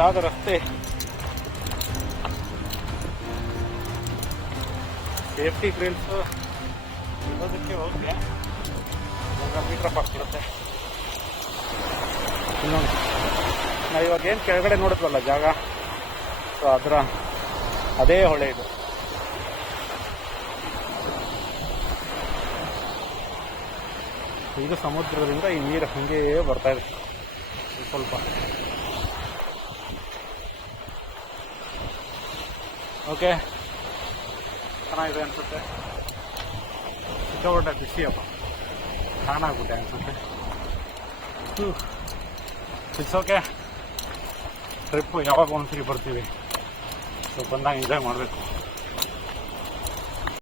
ಇದಾದ ರಸ್ತೆ safety Grylls ಇರೋದಕ್ಕೆ ಹೋಗಿ ಮೀಟ್ರಪ್ ಆಗ್ತಿರುತ್ತೆ. ಇನ್ನೊಂದು ನಾವು ಇವಾಗ ಏನು ಕೆಳಗಡೆ ನೋಡಿದ್ವಲ್ಲ ಜಾಗ, ಸೊ ಅದರ ಅದೇ ಹೊಳೆ ಇದು. ಇದು ಸಮುದ್ರದಿಂದ ಈ ನೀರು ಹಂಗೆ ಬರ್ತಾ ಇದೆ ಸ್ವಲ್ಪ. ಓಕೆ, ಚೆನ್ನಾಗಿದೆ ಅನಿಸುತ್ತೆ. ಸಿಕ್ಕಾಪಟ್ಟೆ ಬಿಸಿಯಪ್ಪ, ಚೆನ್ನಾಗ್ಬಿಟ್ಟೆ ಅನಿಸುತ್ತೆ. It's okay. ಟ್ರಿಪ್ಪು ಯಾವಾಗ ಒಂದ್ಸರಿ ಬರ್ತೀವಿ, ಸೊ ಬಂದಾಗ ಎಂಜಾಯ್ ಮಾಡಬೇಕು.